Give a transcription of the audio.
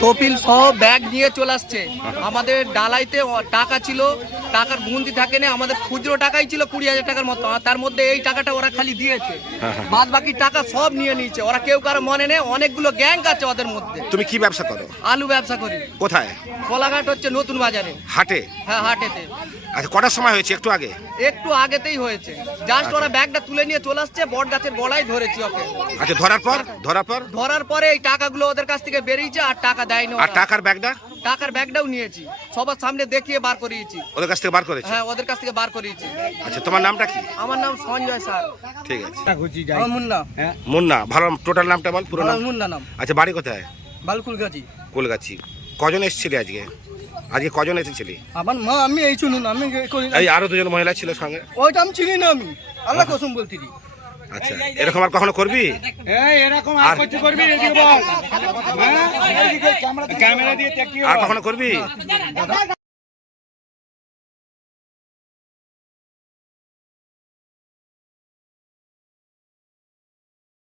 তহবিল সহ ব্যাগ নিয়ে চলে আসছে। আমাদের ডালাইতে টাকা ছিল, টাকার গুনতি থাকে না, আমাদের খুচরো টাকাই ছিল 20,000 টাকার মতো। তার মধ্যে এই টাকাটা ওরা খালি দিয়েছে, বাদ বাকি টাকা সব নিয়ে নিয়েছে। ওরা কেউ কারো মনে নেই, অনেকগুলো গ্যাং আছে ওদের মধ্যে। তুমি কি ব্যবসা করো? আলু ব্যবসা করি। কোথায়? কোলাঘাট হচ্ছে নতুন বাজারে। হাটে? হ্যাঁ, হাটেতে। আচ্ছা, কটার সময় হয়েছে? একটু আগে? একটু আগেতেই হয়েছে। জাস্ট ওরা ব্যাগটা তুলে নিয়ে চলে আসছে, বট গাছের গলায় ধরেছি ওকে। আচ্ছা, ধরার পরে এই টাকাগুলো ওদের কাছ থেকে বেরিয়েছে, আর টাকা দেয়নি। আর টাকার ব্যাগটা? টাকার ব্যাগটাও নিয়েছি, সবার সামনে দেখিয়ে বার করিয়েছি। ওদের কাছ থেকে বার করেছে? হ্যাঁ, ওদের কাছ থেকে বার করিয়েছি। আচ্ছা, তোমার নামটা কি? আমার নাম সঞ্জয় স্যার। ঠিক আছে। আমার মুন্না। মুন্না। ভালো, টোটাল নামটা বল, পুরো নাম। মুন্না নাম। আচ্ছা, বাড়ি কোথায়? বালকুলগাছি। কুলগাছি। কজন এসেছিলি আজকে? আজকে কজন এসেছিলি? আমার মা, আমি এই শুনুন, আমি এই আরো দুজন মহিলা ছিল সঙ্গে? ওইটা আমি চিনি না, আমি আল্লাহ কসম বলতেছি। আচ্ছা, এরকম আর কখনো করবি? আর কখনো করবি?